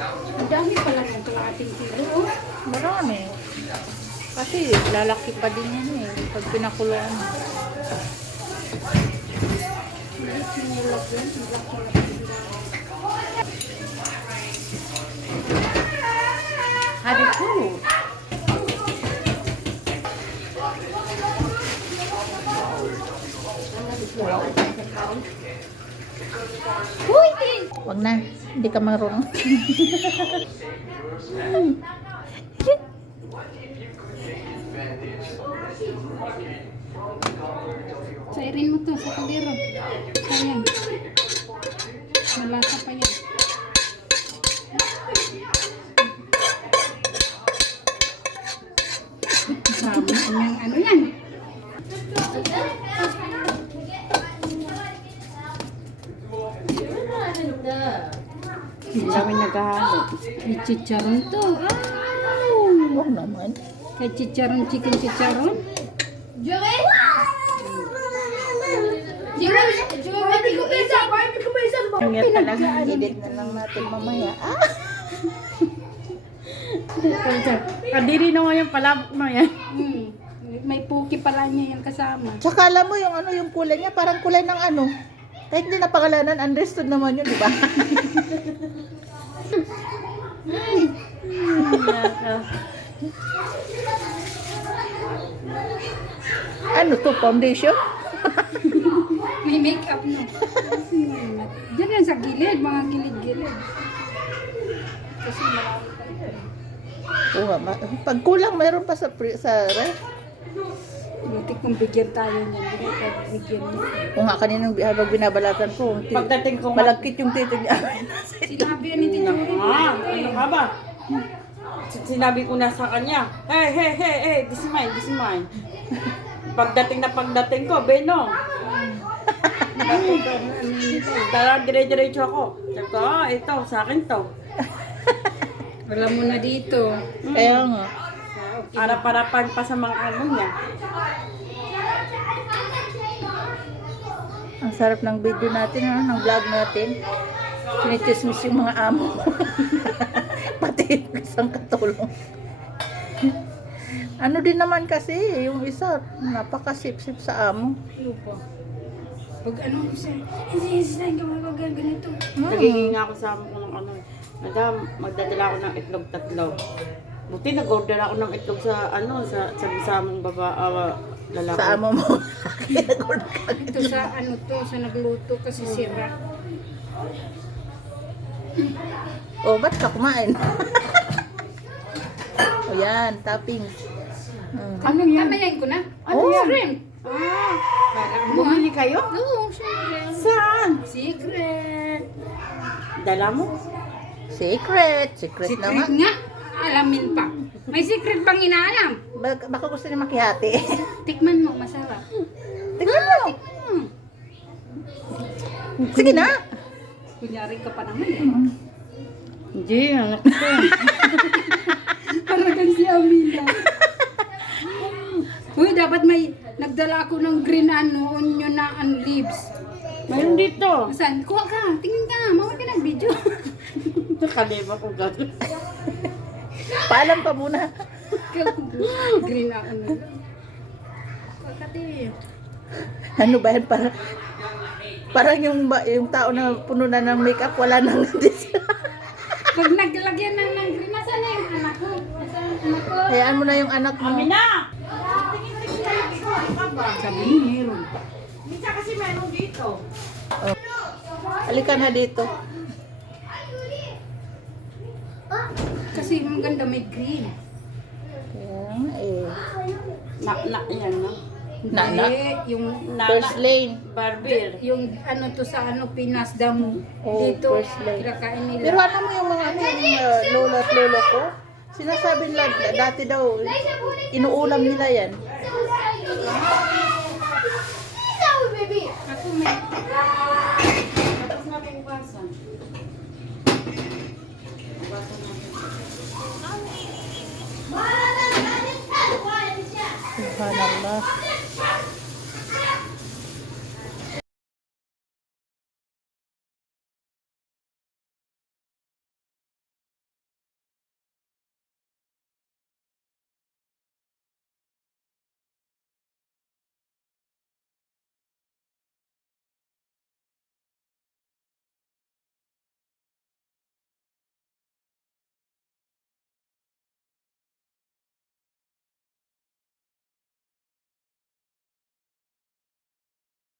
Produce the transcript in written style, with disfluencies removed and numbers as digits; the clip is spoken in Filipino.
Ang dami pala ng kalahating kilo. Oh. Marami. Kasi lalaki pa din yan eh. Pag pinakuluan. Hari po. Uy, din! Wag na. Hindi ka marunong. Sairin mo to sa kaldero. Sayang. Malasa pa yan. Sabi niyang ano yan. Ang dami naghahalo. May chicharon to. Wag naman. May chicharon, chicken chicharon. Yan talaga. Edit na lang natin mamaya. Kadiri naman yung palabok na yan. May puki pala niya yung kasama. Tsaka alam mo yung ano yung kulay niya. Parang kulay ng ano. Kahit hindi na pangalanan, understood naman yun, di ba? Ano to? Foundation? May makeup no. Diyan yan sa gilid, mga gilid-gilid. Kasi marami pa yan. Oo, pag kulang, mayroon pa sa ref. Buti kung bigyan tayo niyan, hindi tayo bigyan niya. Kung nga kaninang habang binabalatan ko, Pagdating ko nga, malagkit yung titig niya. Sinabi yan ni Tito ano ka ba? Sinabi ko na sa kanya, hey, this is mine. Pagdating ko, Benong. Tara, dire-diretso ako. Sabi ko, ito, sa akin to. Wala mo na dito. Kaya nga. Harap-harapan pa sa mga ano niya. Ang sarap ng video natin, ng vlog natin. Sinichismis yung mga amo. Pati yung isang katulong. Ano din naman kasi, yung isa, napakasip-sip sa amo. Lupa. Pag ano, hindi ka magagawin ganito. Nagiging ako sa amo ko ng ano. Madam, magdadala ako ng itlog 3. Buti nag-order ako ng itlog sa ano, sa bisamong lalaki. Sa amo mo. Ito sa ano to, sa nagluto kasi sira. O, ba't ka kumain? O yan, toppings. Ano yan? Kamayan ko na. Ano yan? Shrimp. Parang mo. Bumili kayo? Oo, syempre. Saan? Secret. Dala mo? Secret. Secret Secret naman. nga. Alamin pa. May secret bang inaalam? Baka gusto niya makihati. Tikman mo, masarap. Tignan mo. Sige na. Kunyari ka pa naman eh. Hindi, anak ko. Parang si Amina. Uy, dapat may nagdala ako ng green onion na leaves. Mayroon dito. Saan? Kuha ka. Tingin ka. Mawag ka ng video. Nakaliba ko gano'n. Paalam pa muna. Green onion. Kuha ka din. Ano ba yan? Parang yung tao na puno na ng makeup, wala nang design. Pag naglagyan na ng green, nasa na yung anak ko? Nasa ang anak ko? Hayaan mo na yung anak mo. Amina! Sabi niya, meron. Minsan kasi meron dito. Oh. Halika na dito. Kasi maganda may green. Kaya nga eh. Yan, no? Nana? Hindi, yung First lane. Barber. yung ano to sa ano Pinas Damo. Oh, Dito, first lane. kinakain nila. Pero ano mo yung mga ano, yung lolo at lolo ko? Sinasabi nila dati daw, inuulam nila yan. Ako may Tapos natin ugasan. Ugasan natin. Subhanallah.